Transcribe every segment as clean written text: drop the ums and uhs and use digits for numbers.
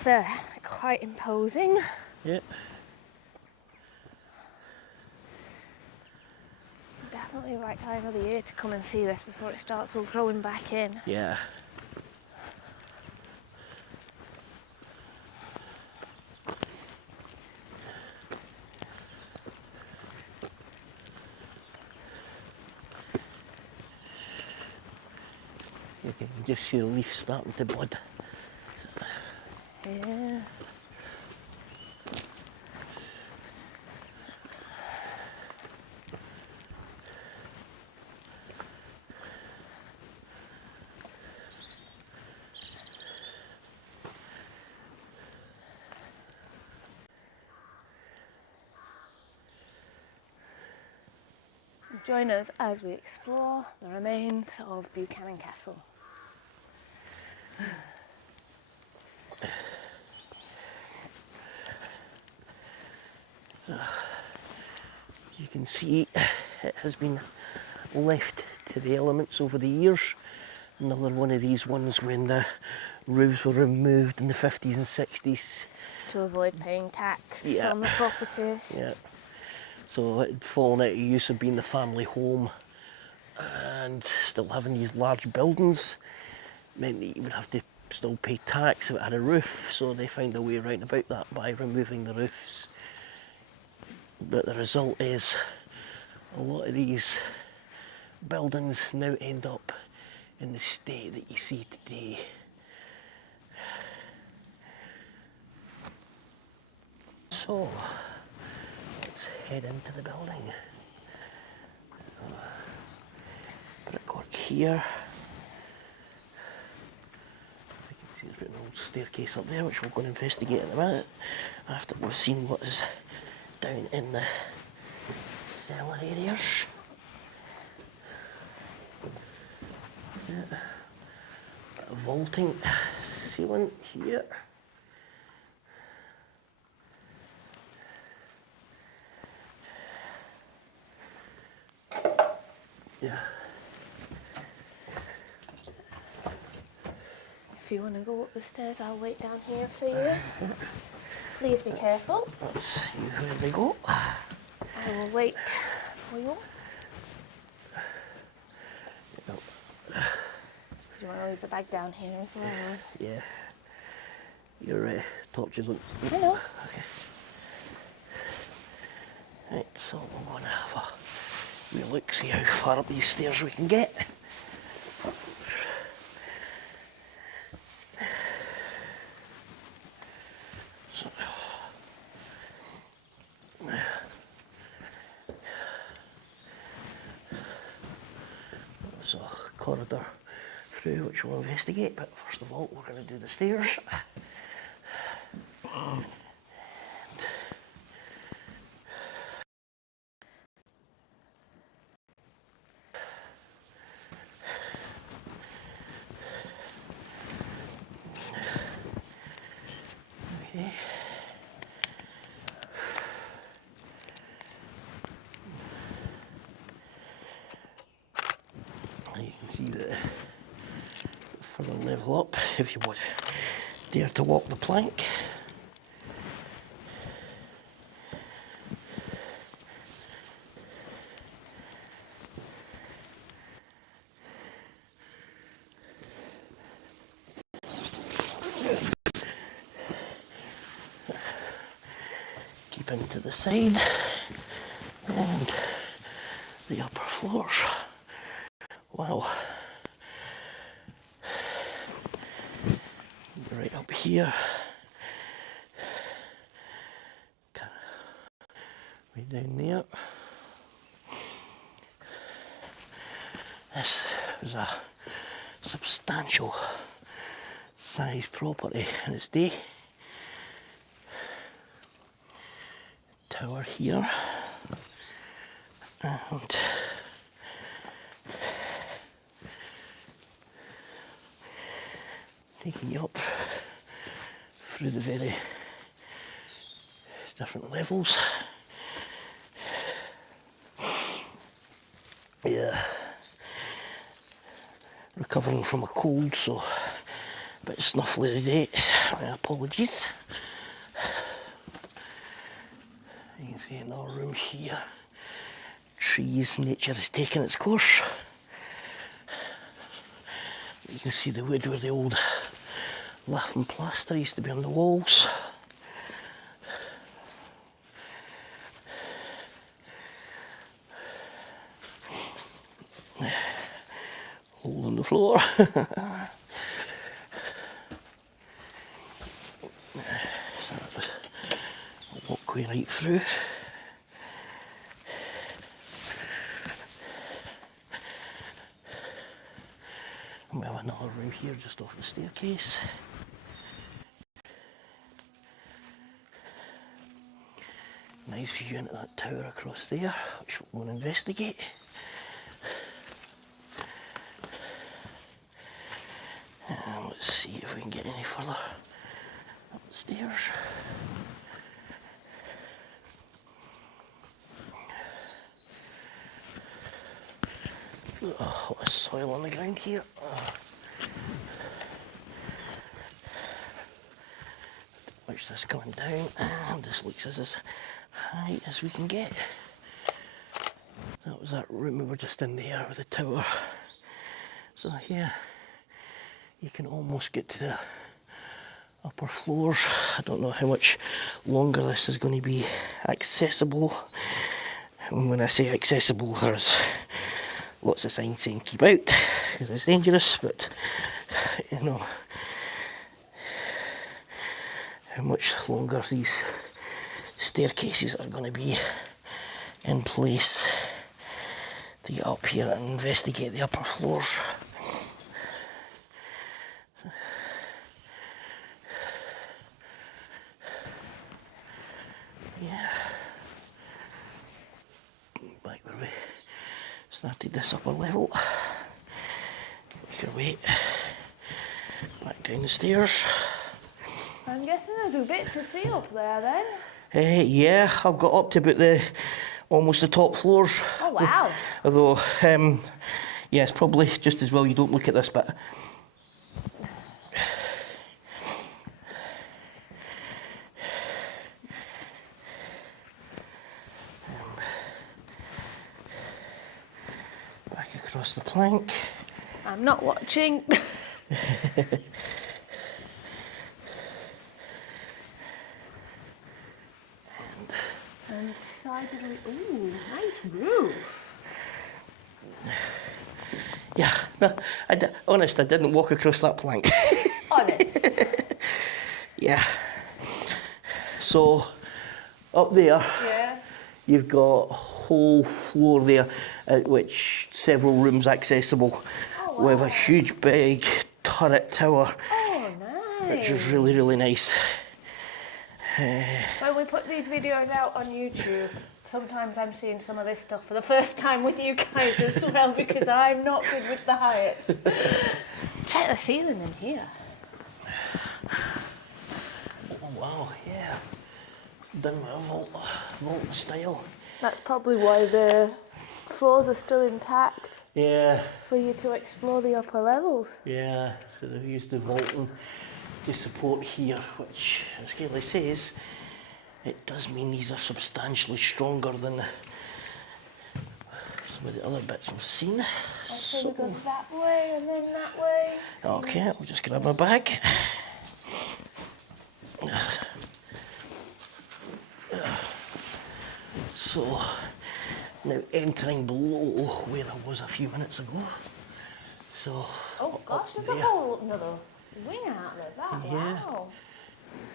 That's quite imposing. Yeah. Definitely the right time of the year to come and see this before it starts all growing back in. Yeah. You can just see the leaves starting to bud. Yeah. Join us as we explore the remains of Buchanan Castle. You can see it has been left to the elements over the years. Another one of these ones when the roofs were removed in the 50s and 60s. To avoid paying tax Yeah. on the properties. Yeah. So it had fallen out of use of being the family home, and still having these large buildings meant that you would have to still pay tax if it had a roof, so they found a way around about that by removing the roofs. But the result is a lot of these buildings now end up in the state that you see today. So let's head into the building. Brickwork here. You can see there's an old staircase up there, which we'll go and investigate in a minute after we've seen what is down in the cellar areas. Yeah. A vaulting ceiling here. Yeah. If you want to go up the stairs, I'll wait down here for you. Please be careful. Let's see where they go. I will wait for you. Do you want to leave the bag down here as well? Yeah. Your torches look. Hello. Okay. Right, so we're going to have a wee look, see how far up these stairs we can get. So a corridor through which we'll investigate, but first of all we're going to do the stairs. Okay. You can see that further level up, if you would dare to walk the plank. Keep into the side and the upper floors. Wow. Right up here. Way down there. This was a substantial size property in its day. Tower here. And taking you up through the very different levels. Yeah, recovering from a cold, so Bit snuffly today, my apologies. You can see another room here. Trees, nature is taking its course. You can see the wood where the old laughing plaster used to be on the walls. Hole in the floor. So that was a walkway right through. And we have another room here just off the staircase. Nice view into that tower across there, which we'll go and investigate. And let's see if we can get any further up the stairs. Oh, there's soil on the ground here. Watch this going down, and this looks as high as we can get. That was that room we were just in there with the tower. So here, you can almost get to the upper floors. I don't know how much longer this is going to be accessible. And when I say accessible, there's lots of signs saying keep out, because it's dangerous, but you know, how much longer these staircases are going to be in place to get up here and investigate the upper floors. Yeah, back where we started this upper level. Make our way back down the stairs. I'm guessing there's a bit to see up there then. Yeah, I've got up to about almost the top floors. Oh wow. Although, yeah, it's probably just as well you don't look at this bit. Back across the plank. I'm not watching. And decidedly, ooh, nice roof. Yeah, no, honest, I didn't walk across that plank. Honest. Yeah. So, up there, Yeah. you've got a whole floor there, which several rooms accessible, Oh, wow. with a huge big turret tower, Oh, nice. which is really, really nice. When we put these videos out on YouTube, sometimes I'm seeing some of this stuff for the first time with you guys as well, because I'm not good with the heights. Check the ceiling in here. Oh wow, yeah. Done with a vault style. That's probably why the floors are still intact, Yeah, for you to explore the upper levels. yeah. So they've used the vaulting to support here, which, as Kaylee says, it does mean these are substantially stronger than some of the other bits we've seen. I'd say we go that way and then that way. Okay, I'll just grab my bag. So, now entering below where I was a few minutes ago. So, Oh gosh, there's a whole another wing out there. That, Yeah. wow.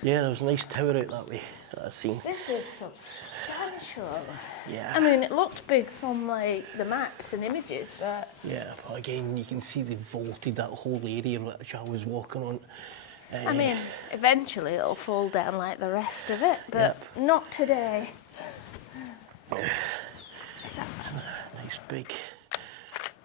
yeah, there was a nice tower out that way that I've seen. This is substantial. Yeah. I mean, it looked big from like the maps and images, but Yeah, but again, you can see they vaulted that whole area which I was walking on. I mean, eventually it'll fall down like the rest of it, but not today. Nice big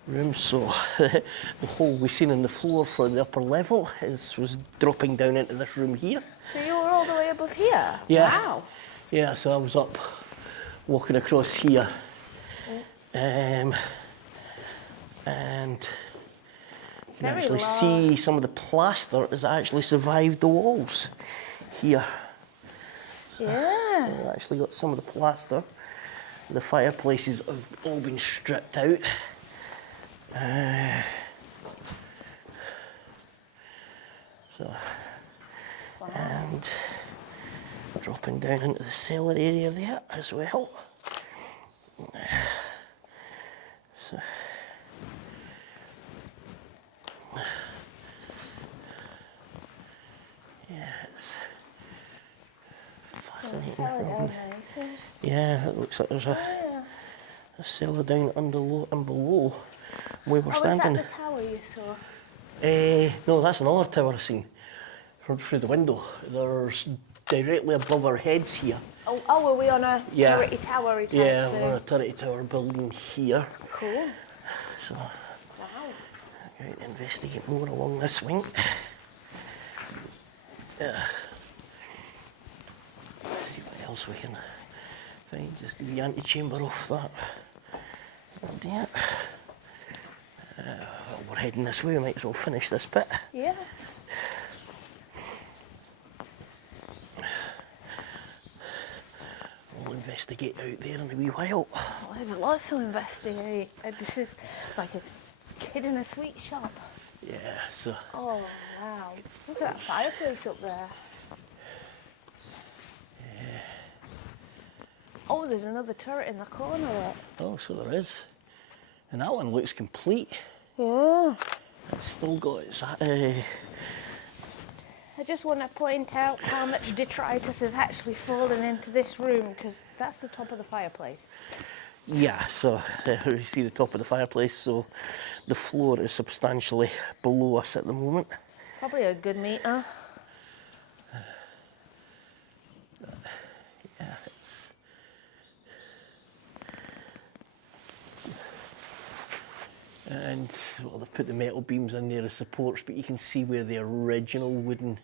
room. So the hole we seen in the floor for the upper level was dropping down into this room here. So you were all the way above here? Yeah. Wow. Yeah, so I was up walking across here. And can Very actually large. see some of the plaster has actually survived the walls here. Yeah. So we've actually got some of the plaster. The fireplaces have all been stripped out. Wow. And dropping down into the cellar area there as well. So, yeah, it's fascinating. Cellar down there, you see? Yeah, it looks like there's Yeah. a cellar down under and below where we're Oh, is standing. that the tower you saw? No, that's another tower I've seen from through the window. There's directly above our heads here. Oh, were we on a Yeah. turrety towery type Yeah, thing? we're on a turrety tower building here. Cool. So Wow. I'm going to investigate more along this wing. Let's see what else we can find. Just the antechamber off that. Yeah. Well, we're heading this way, we might as well finish this bit. Yeah. We'll investigate out there in a wee while. Well, there's lots to investigate. This is like a kid in a sweet shop. Yeah, so Oh, wow. Look at that fireplace up there. yeah. Oh, there's another turret in the corner there. Oh, so there is. And that one looks complete. Yeah. It's still got its I just want to point out how much detritus has actually fallen into this room, because that's the top of the fireplace. yeah, so you see the top of the fireplace, so the floor is substantially below us at the moment. Probably a good meter. Yeah, it's and well, they've put the metal beams in there as supports, but you can see where the original wooden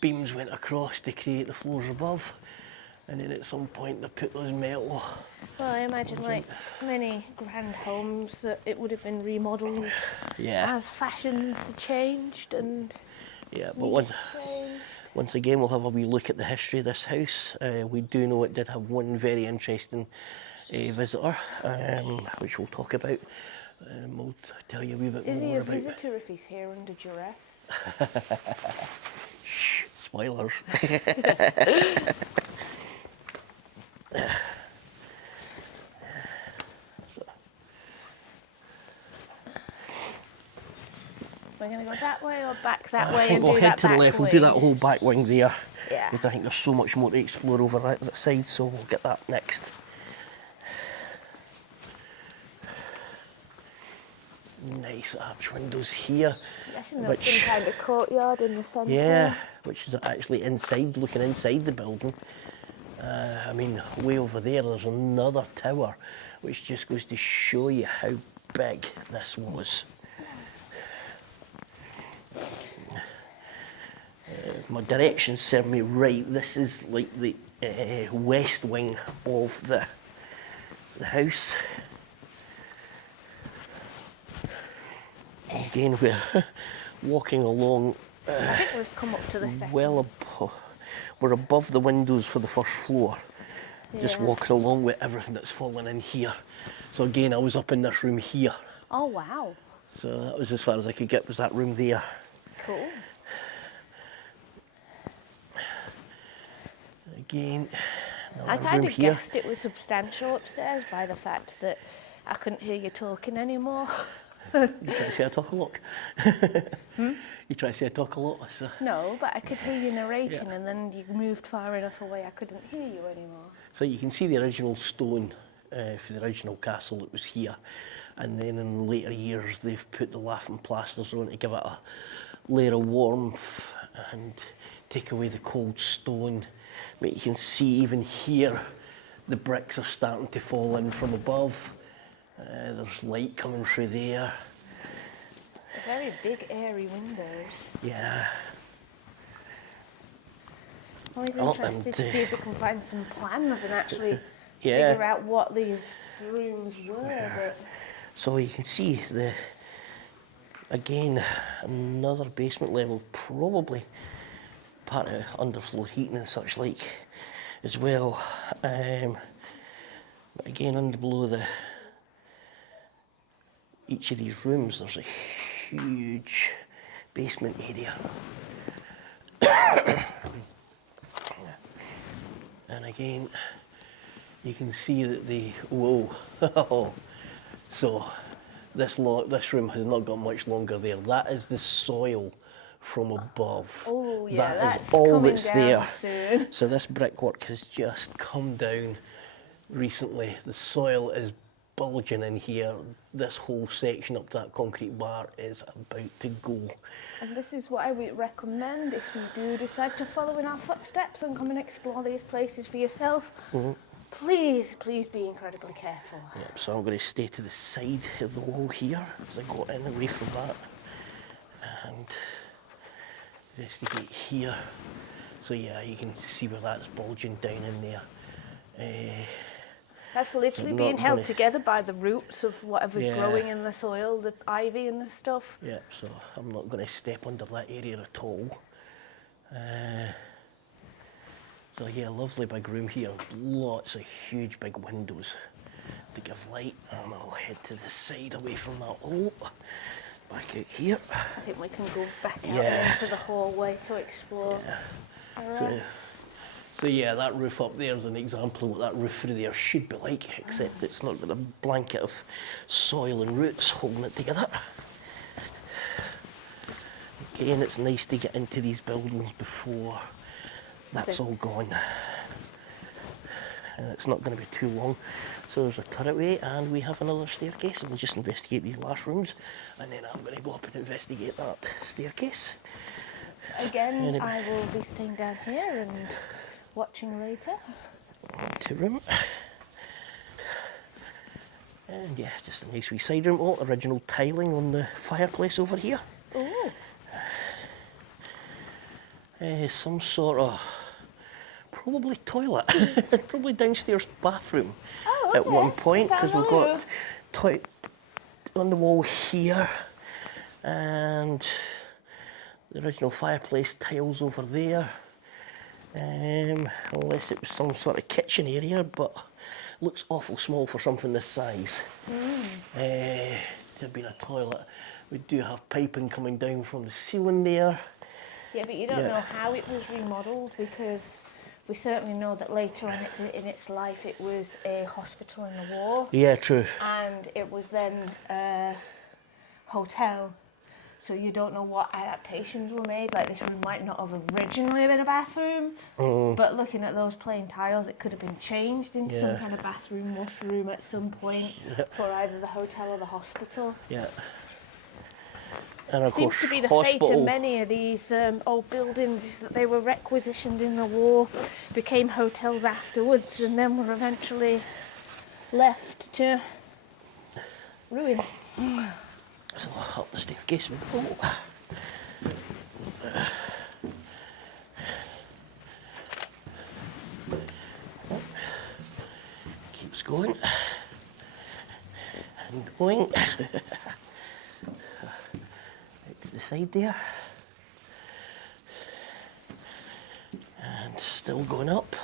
beams went across to create the floors above, and then at some point they put those metal. Well, I imagine like many grand homes that it would have been remodelled Yeah, as fashions changed and yeah, but needs changed. once again we'll have a wee look at the history of this house. We do know it did have one very interesting visitor, which we'll talk about. We'll tell you a wee bit Is he more a about. visitor if he's here under duress? Shh, spoilers. We're going to go that way or back that I way think and we'll do head that to the back left. wing? We'll do that whole back wing there. Yeah. Because I think there's so much more to explore over that side, so we'll get that next. Nice arch windows here. Yes, and there's some kind of courtyard in the centre. Yeah, which is actually inside, looking inside the building. I mean, way over there's another tower, which just goes to show you how big this was. My directions serve me right. This is like the west wing of the house. Again, we're walking along I think we've come up to the second. we're above the windows for the first floor. Just Yeah. walking along with everything that's fallen in here. So again, I was up in this room here. Oh, wow. So that was as far as I could get, was that room there. Cool. Again, I another kind room of here. guessed it was substantial upstairs by the fact that I couldn't hear you talking anymore. You try to say I talk a lot? You try to say I talk a lot? So. No, but I could hear you narrating, Yeah. and then you moved far enough away I couldn't hear you anymore. So you can see the original stone for the original castle that was here, and then in later years they've put the laughing plasters on to give it a layer of warmth and take away the cold stone. But you can see even here the bricks are starting to fall in from above. There's light coming through there. Very big, airy windows. Yeah. Always Oh, interested and, to see if we can find some plans and actually Yeah. figure out what these rooms were. But So you can see Again, another basement level, probably part of underfloor heating and such like as well. But again, under below each of these rooms, there's a huge basement area. And again, you can see that whoa, so this room has not got much longer there. That is the soil from above. Oh yeah, that is that's all coming that's down there. soon. So this brickwork has just come down recently. The soil is bulging in here. This whole section up to that concrete bar is about to go. And this is what I would recommend if you do decide to follow in our footsteps and come and explore these places for yourself. Please, please be incredibly careful. Yep, so I'm going to stay to the side of the wall here as I go in away from that and investigate here. So yeah, you can see where that's bulging down in there. That's literally being held together by the roots of whatever's growing in the soil, the ivy and the stuff. Yeah, so I'm not going to step under that area at all. So yeah, lovely big room here. Lots of huge big windows to give light. And I'll head to the side away from that. Oh, back out here. I think we can go back out into the hallway to explore. Yeah. So yeah, that roof up there is an example of what that roof through there should be like, except it's not got a blanket of soil and roots holding it together. Again, it's nice to get into these buildings before that's all gone. And it's not going to be too long. So there's a turretway and we have another staircase, and we'll just investigate these last rooms and then I'm going to go up and investigate that staircase. Again, I will be staying down here and watching later. To room. And yeah, just a nice wee side room. Oh, original tiling on the fireplace over here. Ooh. Some sort of, probably toilet. Probably downstairs bathroom at one point, because we've got toilet on the wall here and the original fireplace tiles over there. Unless it was some sort of kitchen area, but looks awful small for something this size. To have been a toilet. We do have piping coming down from the ceiling there. Yeah, but you don't know how it was remodelled, because we certainly know that later on in its life it was a hospital in the war. Yeah, true. And it was then a hotel. So you don't know what adaptations were made. Like, this room might not have originally been a bathroom, but looking at those plain tiles, it could have been changed into some kind of bathroom, washroom at some point for either the hotel or the hospital. Yeah. And of Seems course, to be the hospital. fate of many of these old buildings is that they were requisitioned in the war, became hotels afterwards, and then were eventually left to ruin. So up the staircase we go. Keeps going and going. Out to the side there. And still going up.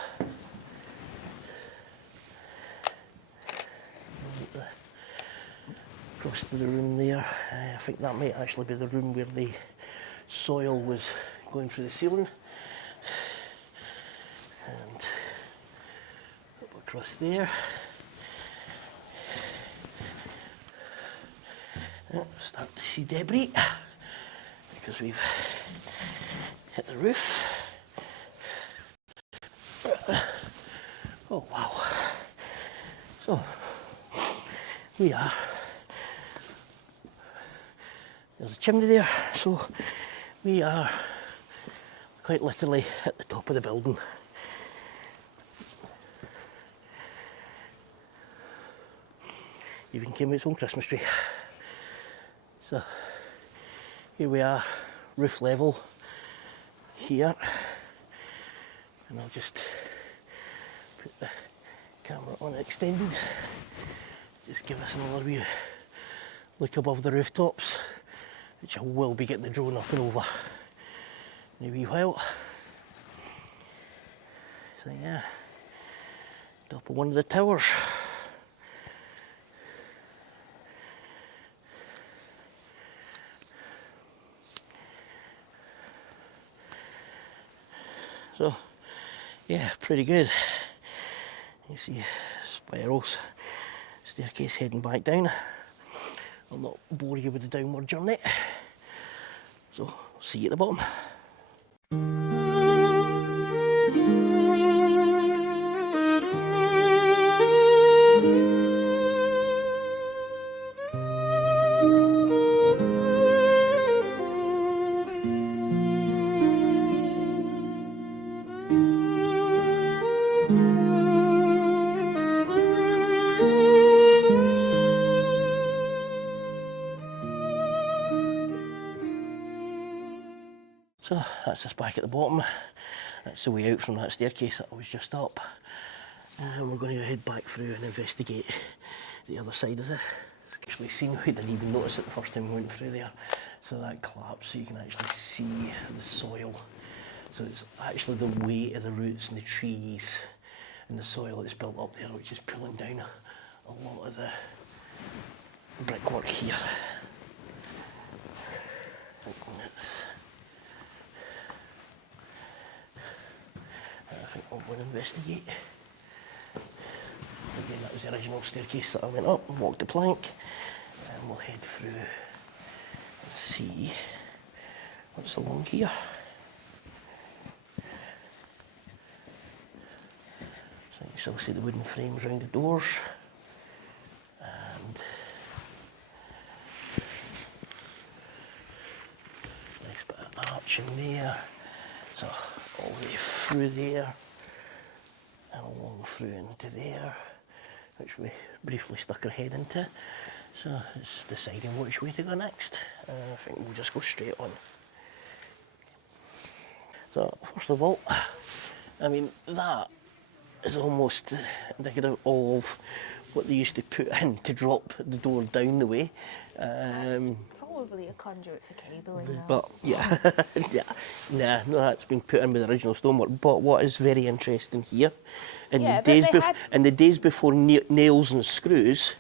Across to the room there. I think that might actually be the room where the soil was going through the ceiling. And up across there. Start to see debris because we've hit the roof. Oh wow. So we are. There's a chimney there, so we are quite literally at the top of the building. Even came with its own Christmas tree. So here we are, roof level here, and I'll just put the camera on extended, just give us another wee look above the rooftops. which I will be getting the drone up and over in a wee while. So yeah, top of one of the towers. So yeah, pretty good. You see spirals, staircase heading back down. I'll not bore you with the downward journey. So, see you at the bottom. So that's us back at the bottom. That's the way out from that staircase that I was just up. And we're going to head back through and investigate the other side of it. Actually seen, we didn't even notice it the first time we went through there. So that collapsed, so you can actually see the soil. So it's actually the weight of the roots and the trees and the soil that's built up there, which is pulling down a lot of the brickwork here. I think I'll go and investigate. Again, that was the original staircase that I went up and walked the plank. And we'll head through and see what's along here. So you still see the wooden frames around the doors. And nice bit of arch in there. So all the way through there and along through into there, which we briefly stuck our head into. So it's deciding which way to go next. I think we'll just go straight on. So first of all, I mean, that is almost indicative of what they used to put in to drop the door down the way. Probably a conduit for cabling though. But yeah, yeah, no, that's been put in with the original stonework. But what is very interesting here, in the days before nails and screws,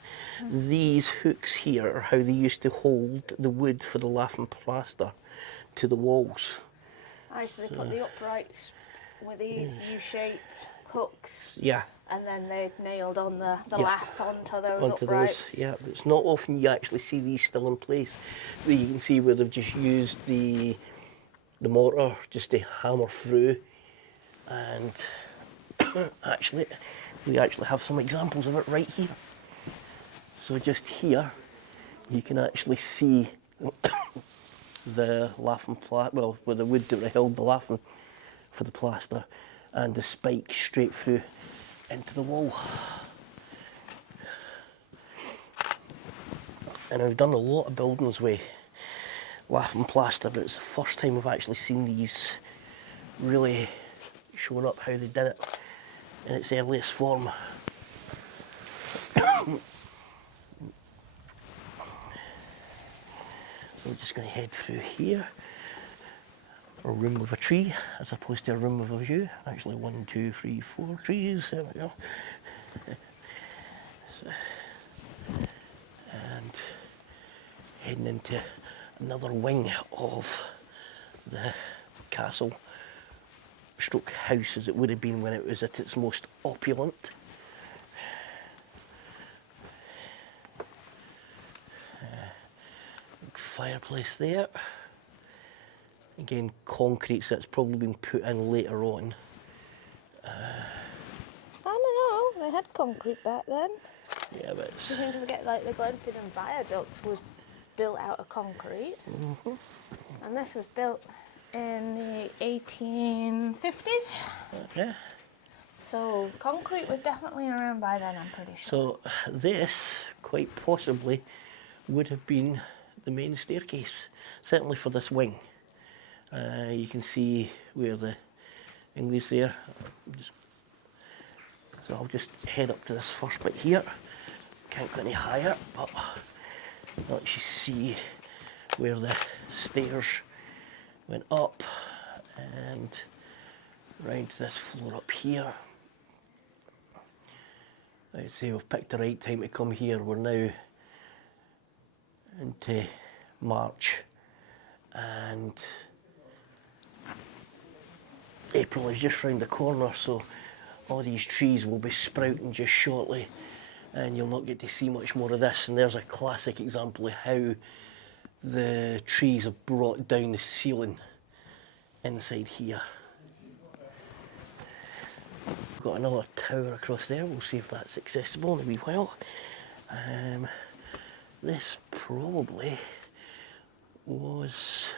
these hooks here are how they used to hold the wood for the lath and plaster to the walls. So they put the uprights with these U-shaped hooks. Yeah. And then they've nailed on the lath onto those uprights. Yeah, but it's not often you actually see these still in place. So you can see where they've just used the mortar just to hammer through. And actually, we actually have some examples of it right here. So just here, you can actually see the lath and plaster, well, where the wood that held the lath for the plaster, and the spikes straight through into the wall. And I've done a lot of buildings with lath and plaster, but it's the first time I've actually seen these really showing up how they did it in its earliest form. So we're just going to head through here. A room with a tree as opposed to a room with a view. Actually 1, 2, 3, 4 trees, there we go. And heading into another wing of the castle stroke house as it would have been when it was at its most opulent. Big fireplace there. Again, concrete, so it's probably been put in later on. I don't know, they had concrete back then. Yeah, but it's... You think to forget, like the Glenfinnan Viaduct was built out of concrete. Mm-hmm. And this was built in the 1850s. Yeah. So concrete was definitely around by then, I'm pretty sure. So this, quite possibly, would have been the main staircase, certainly for this wing. You can see where the English there. So I'll just head up to this first bit here. Can't go any higher, but I'll let you see where the stairs went up and round to this floor up here. I'd say we've picked the right time to come here. We're now into March and April is just round the corner, so all these trees will be sprouting just shortly and you'll not get to see much more of this. And there's a classic example of how the trees have brought down the ceiling inside here. We've got another tower across there. We'll see if that's accessible in a wee while. This probably was,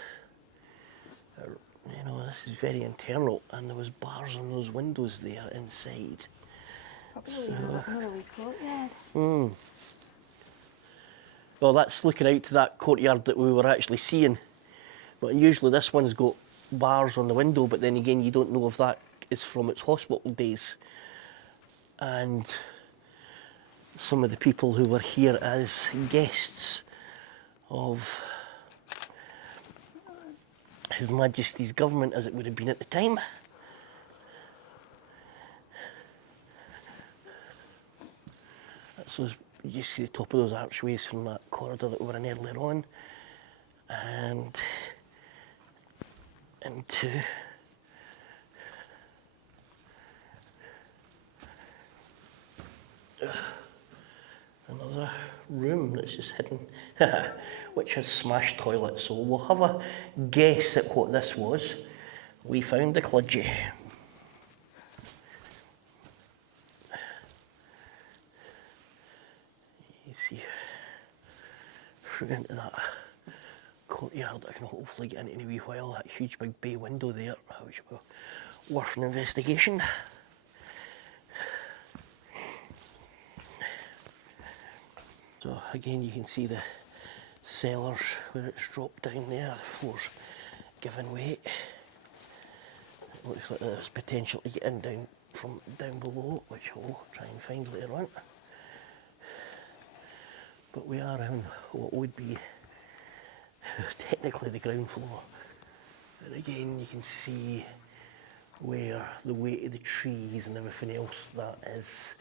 this is very internal, and there was bars on those windows there inside. Probably another wee courtyard. Well, that's looking out to that courtyard that we were actually seeing. But usually this one's got bars on the window, but then again, you don't know if that is from its hospital days. And some of the people who were here as guests of His Majesty's government, as it would have been at the time. So you see the top of those archways from that corridor that we were in earlier on, and into another room that's just hidden, which has smashed toilets. So we'll have a guess at what this was. We found the clergy. You see, through into that courtyard that I can hopefully get into in a wee while, that huge big bay window there, which will be worth an investigation. So again, you can see the cellars where it's dropped down there, the floor's given way. It looks like there's potential to get in down from down below, which I'll try and find later on. But we are on what would be technically the ground floor. And again, you can see where the weight of the trees and everything else that is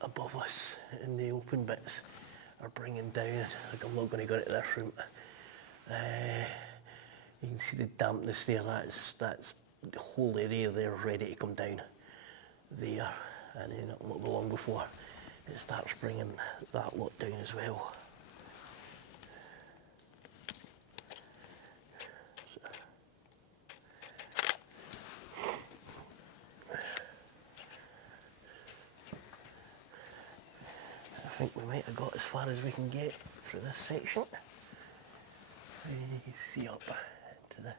above us in the open bits are bringing down. Like, I'm not going to go into this room. You can see the dampness there. That's the whole area there ready to come down there, and then not long before it starts bringing that lot down as well. I think we might have got as far as we can get through this section. You can see up into the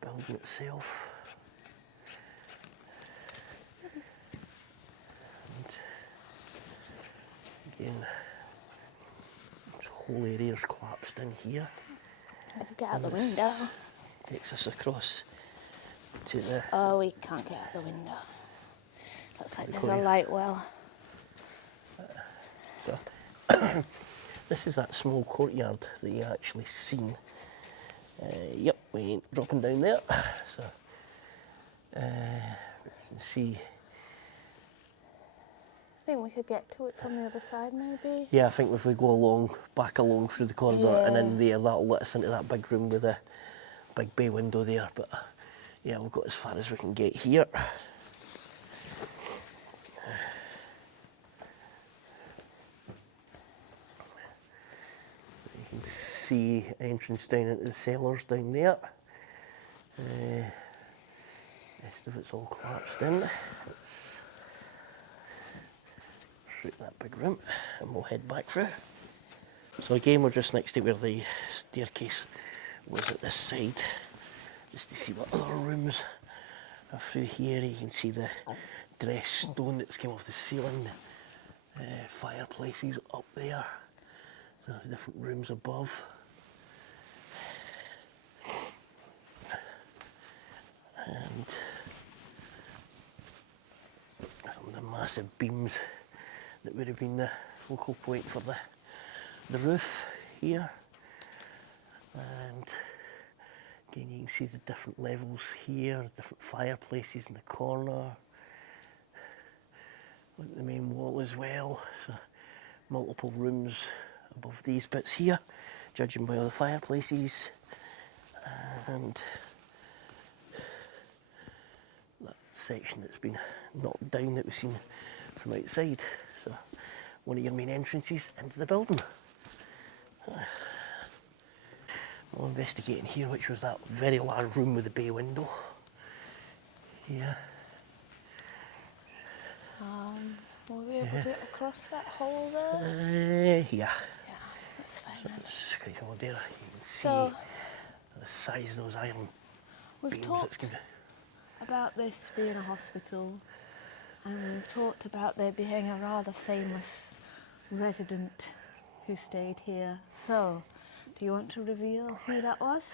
building itself. And again, this whole area's collapsed in here. I could get out the window. Takes us across to the... Oh, we can't get out the window. Looks like there's a light well. So, this is that small courtyard that you actually seen. Yep, we ain't dropping down there. So, you can see. I think we could get to it from the other side, maybe. Yeah, I think if we go back along through the corridor and in there, that'll let us into that big room with a big bay window there. But yeah, we've got as far as we can get here. You can see entrance down into the cellars down there. Rest of it's all collapsed in. It's through that big room, and we'll head back through. So again, we're just next to where the staircase was at this side, just to see what other rooms are through here. You can see the dressed stone that's came off the ceiling, fireplaces up there. There's the different rooms above. And some of the massive beams that would have been the focal point for the roof here. And again, you can see the different levels here, different fireplaces in the corner. Look at the main wall as well. So multiple rooms above these bits here, judging by all the fireplaces. And that section that's been knocked down that we've seen from outside. So one of your main entrances into the building. We'll investigate in here, which was that very large room with the bay window. Here. Will we be able to get across that hole there? Yeah. Yeah, that's fine. So it's quite over there. You can see So, the size of those iron we've beams. talked about this being a hospital, and we've talked about there being a rather famous resident who stayed here. So, do you want to reveal who that was?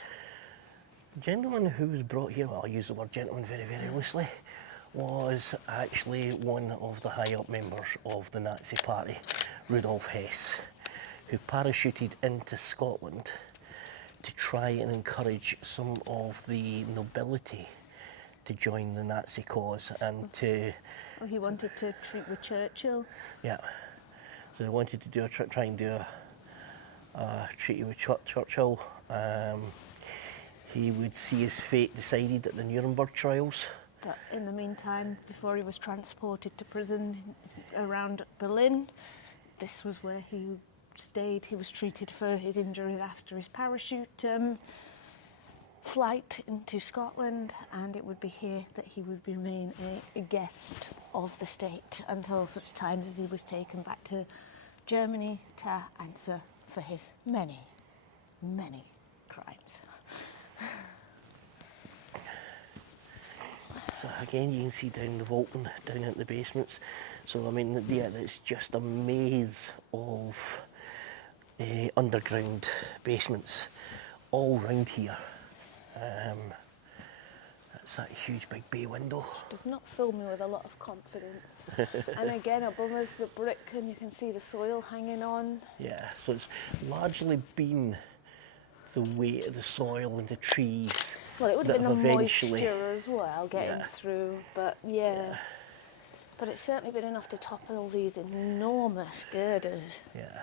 The gentleman who was brought here, well, I'll use the word gentleman very, very loosely, was actually one of the high-up members of the Nazi Party, Rudolph Hess, who parachuted into Scotland to try and encourage some of the nobility to join the Nazi cause and to... Well, he wanted to treat with Churchill. Yeah. So they wanted to do try and do a treaty with Churchill. He would see his fate decided at the Nuremberg trials. But in the meantime, before he was transported to prison around Berlin, this was where he stayed. He was treated for his injuries after his parachute flight into Scotland, and it would be here that he would remain a guest of the state until such times as he was taken back to Germany to answer for his many, many crimes. So again, you can see down the vault and down into the basements. So I mean, yeah, it's just a maze of underground basements all round here. That's that huge big bay window. Does not fill me with a lot of confidence. And again, above us the brick, and you can see the soil hanging on. Yeah, so it's largely been the weight of the soil and the trees. Well, it would have that been the eventually, moisture as well, getting Yeah. through, but yeah. But it's certainly been enough to topple these enormous girders. Yeah.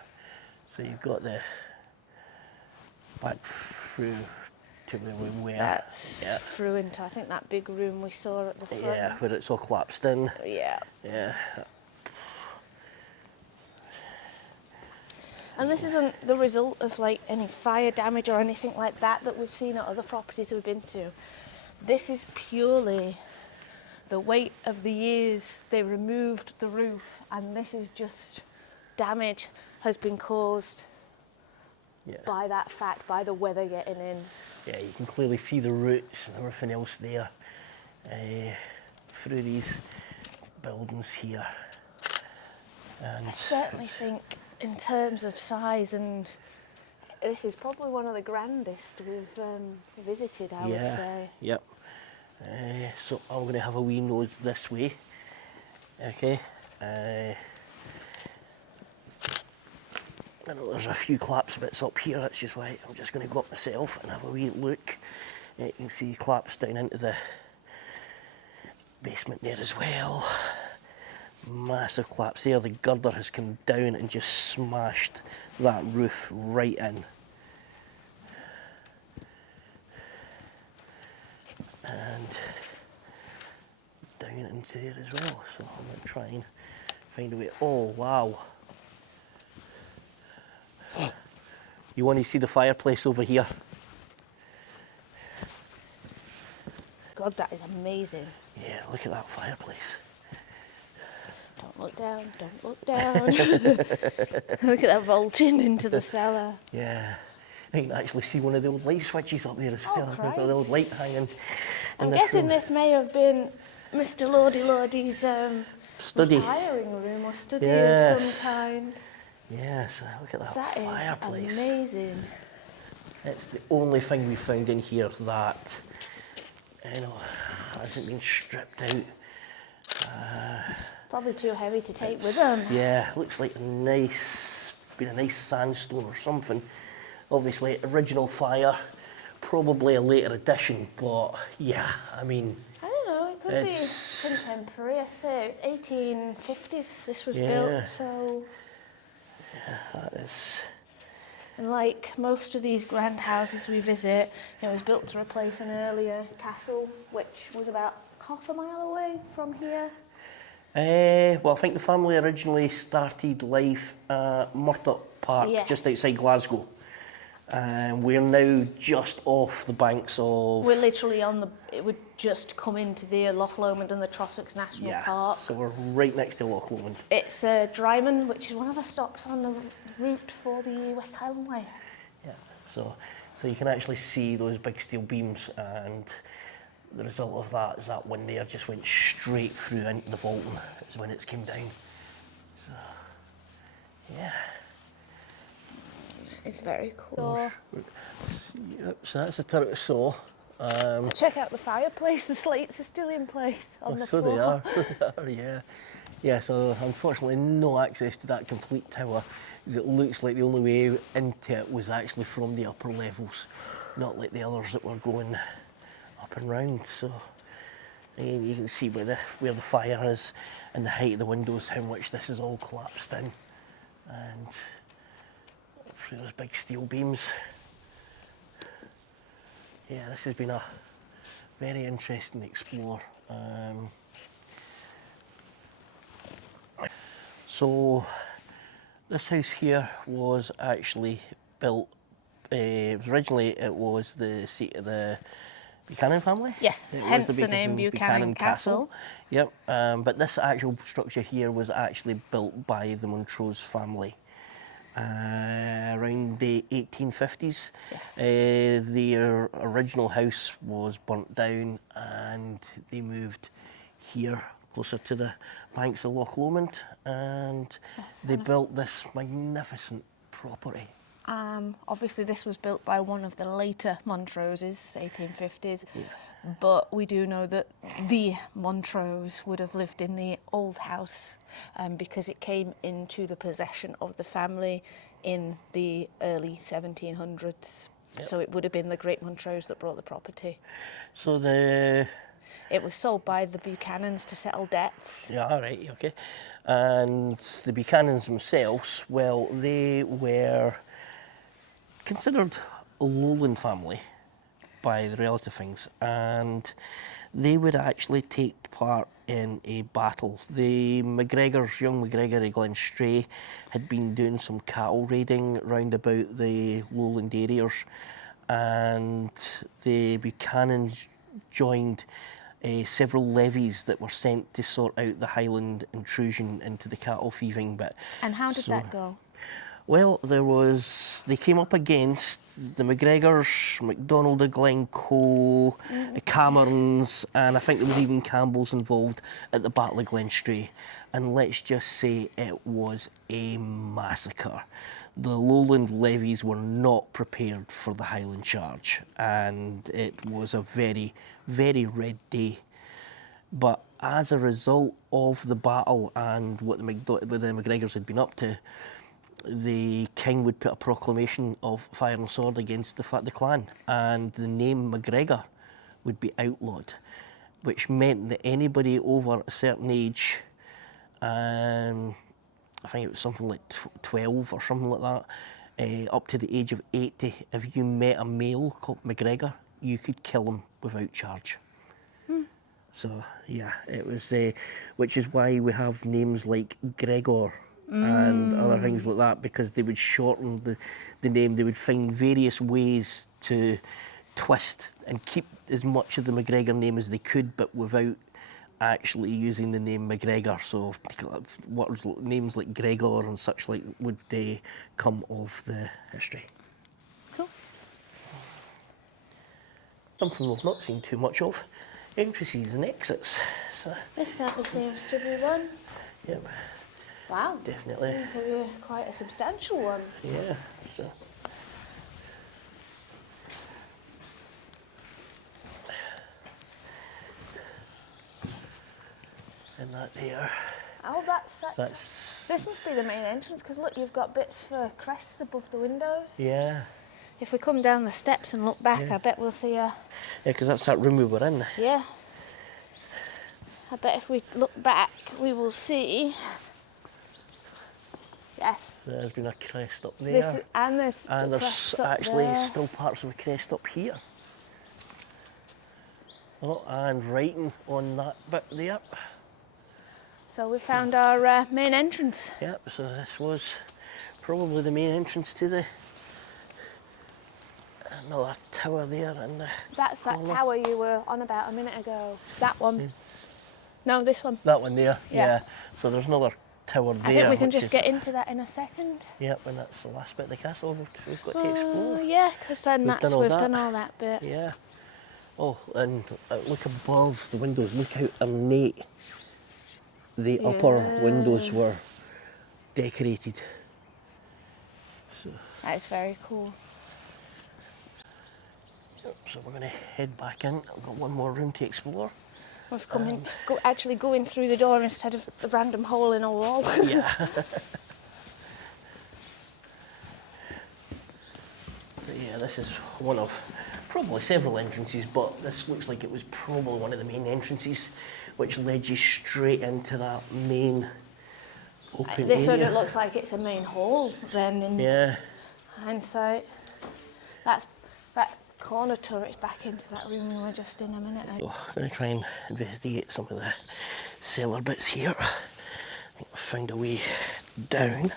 So you've got the back through to where we were. That's Yeah. through into, I think, that big room we saw at the front. Yeah, where it's all collapsed in. Yeah. Yeah. And this isn't the result of like any fire damage or anything like that that we've seen at other properties we've been to. This is purely the weight of the years they removed the roof, and this is just damage has been caused Yeah. by that fact, by the weather getting in. Yeah, you can clearly see the roots and everything else there through these buildings here. And I certainly think in terms of size, and this is probably one of the grandest we've visited, I would say. Yep. So I'm going to have a wee nose this way. Okay. I know there's a few collapse bits up here, that's just why I'm just going to go up myself and have a wee look. You can see collapse down into the basement there as well. Massive collapse there. The girder has come down and just smashed that roof right in. And down into there as well. So I'm going to try and find a way. Oh, wow. You want to see the fireplace over here? God, that is amazing. Yeah, look at that fireplace. Don't look down, don't look down. Look at that vaulting into the cellar. Yeah. You can actually see one of the old light switches up there as well. There's got the old light hanging. I'm guessing this may have been Mr. Lordy Lordy's Study. retiring room or study Yes. of some kind. Yes, look at that That fireplace. is amazing. It's the only thing we found in here that, hasn't been stripped out. Probably too heavy to take with them. Yeah, looks like been a nice sandstone or something. obviously original fire, probably a later addition, but yeah, I mean, I don't know, it could it's- be contemporary. I say it's 1850s this was Yeah. built, so... that is, And like most of these grand houses we visit, it was built to replace an earlier castle, which was about half a mile away from here. well, I think the family originally started life at Murtock Park, Yes. just outside Glasgow. And we're now just off the banks of... We're literally on the, it would just come into the Loch Lomond and the Trossachs National yeah, Park. so we're right next to Loch Lomond. It's Dryman, which is one of the stops on the route for the West Highland Way. Yeah, so you can actually see those big steel beams, and the result of that is that wind there just went straight through into the vaulting is when it's came down. So, yeah. It's very cool. Yep, so that's the turret saw. Check out the fireplace, the slates are still in place on the so floor. they are, yeah. Yeah, so unfortunately no access to that complete tower, as it looks like the only way into it was actually from the upper levels, not like the others that were going up and round. So again, you can see where the fire is and the height of the windows, how much this is all collapsed in, and through those big steel beams. Yeah, this has been a very interesting explore. So this house here was actually built, originally it was the seat of the Buchanan family. Yes, It was hence the name Buchanan Castle. Yep, but this actual structure here was actually built by the Montrose family around the 1850s. Yes. Their original house was burnt down and they moved here closer to the banks of Loch Lomond, and they built this magnificent property. Obviously this was built by one of the later Montroses, 1850s, but we do know that the Montrose would have lived in the old house because it came into the possession of the family in the early 1700s. Yep. So it would have been the great Montrose that brought the property. So It was sold by the Buchanans to settle debts. yeah, all right, okay. And the Buchanans themselves, well, they were considered a lowland family by the relative things, and they would actually take part in a battle. The MacGregors, young MacGregor of Glenstray, had been doing some cattle raiding round about the lowland areas, and the Buchanans joined several levies that were sent to sort out the Highland intrusion into the cattle thieving bit. And how did that go? Well, they came up against the MacGregors, MacDonald of Glencoe, the Camerons, and I think there was even Campbells involved at the Battle of Glenstray. And let's just say it was a massacre. The lowland levies were not prepared for the Highland charge, and it was a very, very red day. But as a result of the battle and what the MacGregors had been up to, the king would put a proclamation of fire and sword against the clan, and the name MacGregor would be outlawed, which meant that anybody over a certain age, I think it was something like 12 or something like that, up to the age of 80, if you met a male called MacGregor, you could kill him without charge. So yeah, it was, which is why we have names like Gregor and other things like that, because they would shorten the name. They would find various ways to twist and keep as much of the MacGregor name as they could, but without actually using the name MacGregor. So names like Gregor and such like would come of the history. Cool. Something we've not seen too much of: entrances and exits. So, This certainly seems to be one. yep. Wow. Definitely. Seems to be quite a substantial one. Yeah, so. And that there. Oh, that's That's. This must be the main entrance, because look, you've got bits for crests above the windows. Yeah. If we come down the steps and look back, I bet we'll see a... Yeah, because that's that room we were in. Yeah. I bet if we look back, we will see... Yes. There's been a crest up there. This is, and there's actually there. still parts of a crest up here. Oh, and writing on that bit there. So we found our main entrance. Yep, so this was probably the main entrance to the another tower there in the That's that corner. tower you were on about a minute ago. That one. No, this one. That one there, Yeah. yeah. So there's another tower there. I think we can which just is- get into that in a second. Yep, and that's the last bit of the castle we've got to explore. Yeah, because then We've done all we've that. done all that bit. Yeah. Oh, and look above the windows, look how ornate the upper windows were decorated. So, That is very cool. so we're going to head back in. We've got one more room to explore. We've come in, actually going through the door instead of the random hole in a wall. Yeah. But yeah, this is one of probably several entrances, but this looks like it was probably one of the main entrances, which led you straight into that main open This one, area. it looks like it's a main hall then in Yeah. hindsight. That corner turret's back into that room we were just in a minute ago. So I'm going to try and investigate some of the cellar bits here. I think I found a way down.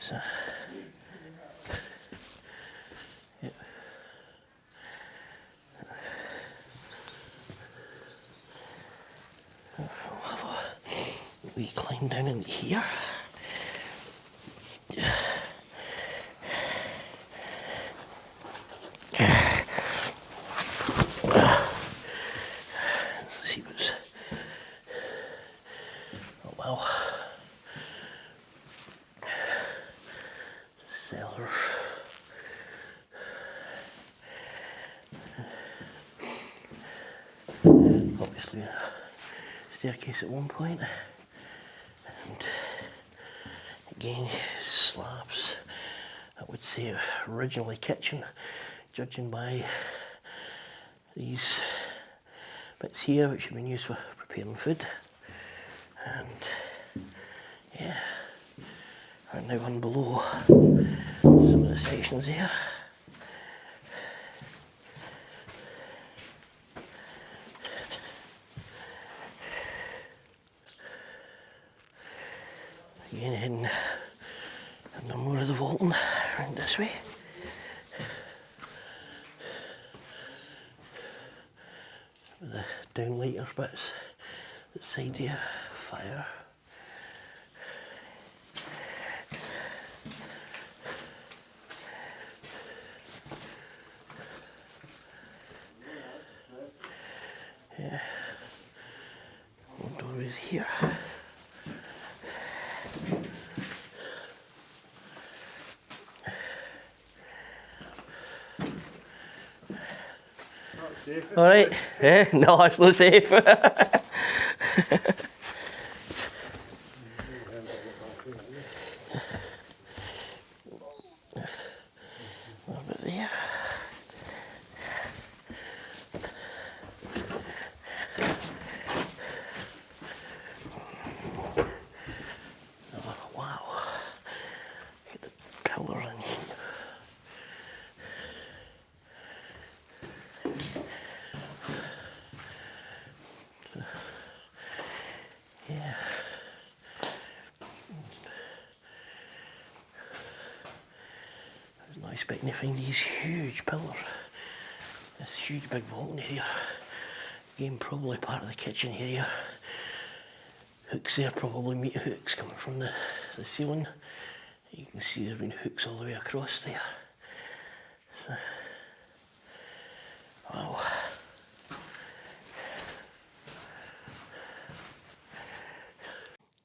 So, yeah. We'll have a wee climb down into here. Let's see what's... Oh well. Cellar. Obviously a staircase at one point, and again slabs. I would say originally kitchen, judging by these bits here, which have been used for preparing food. And yeah, and now on below some of the sections here. Again, heading under more of the vaulting around this way. The downlighter bits that side here, fire. Yeah, one door is here. All right. Yeah, no, it's not safe. Over there. Oh, wow. Look at the pillar in here. Yeah. I was not expecting to find these huge pillars. This huge big vaulting area. Again, probably part of the kitchen area. Hooks there, probably meat hooks coming from the ceiling. You can see there's been hooks all the way across there. So, wow.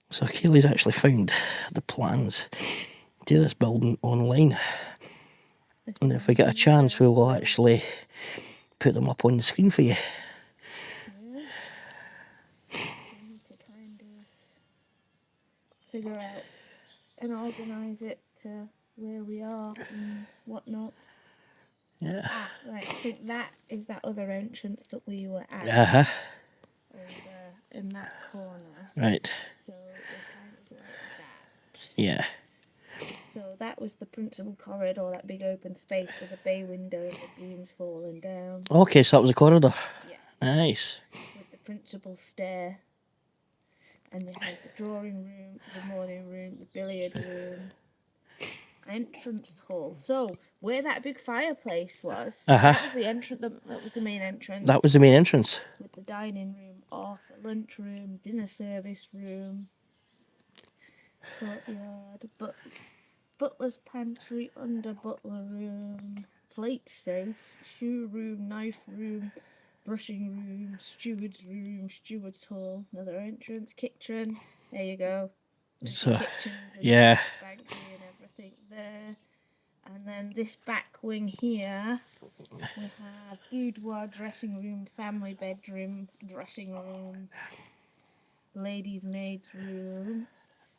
So Kaylee's actually found the plans to this building online. And if we get a chance, we will actually put them up on the screen for you. Yeah. We need to kind of figure out and organise it to where we are and whatnot. Yeah. Ah, right. I think that is that other entrance that we were at Uh-huh. over in that corner. Right. So we're kind of like that. Yeah. So that was the principal corridor, that big open space with a bay window and the beams falling down. Okay, so that was a corridor. Yes. Nice. With the principal stair. And they had the drawing room, the morning room, the billiard room, entrance hall. So where that big fireplace was, that was the entrance. That was the main entrance. That was the main entrance. With the dining room off, the lunch room, dinner service room, courtyard, butler's pantry, under butler room, plate safe, shoe room, knife room, brushing room, steward's hall, another entrance, kitchen. There you go. There's So, the kitchens and yeah. pantry and everything there. And then this back wing here, we have boudoir, dressing room, family bedroom, dressing room, ladies' maid's room,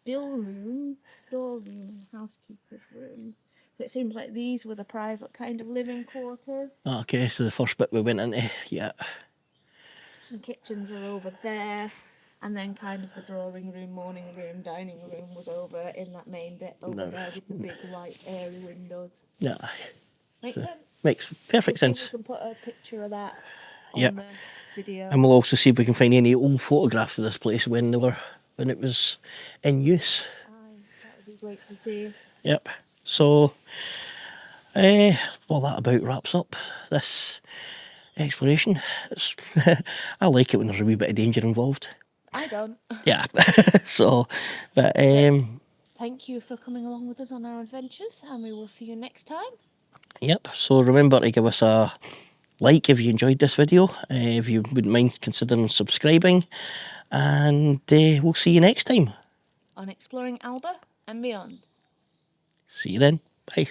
still room, storeroom, and housekeeper's room. So it seems like these were the private kind of living quarters. Okay, so the first bit we went into, yeah. The kitchens are over there. And then kind of the drawing room, morning room, dining room was over in that main bit over there with the big white airy windows. Yeah. Make So, sense? makes perfect sense. We can put a picture of that Yep. on the video. And we'll also see if we can find any old photographs of this place when it was in use. That would be great to see. Yep. So, well, that about wraps up this exploration. It's I like it when there's a wee bit of danger involved. I don't. Yeah. So, but Thank you for coming along with us on our adventures, and we will see you next time. Yep. So remember to give us a like if you enjoyed this video. If you wouldn't mind considering subscribing, and we'll see you next time. On Exploring Alba and beyond. See you then. Bye.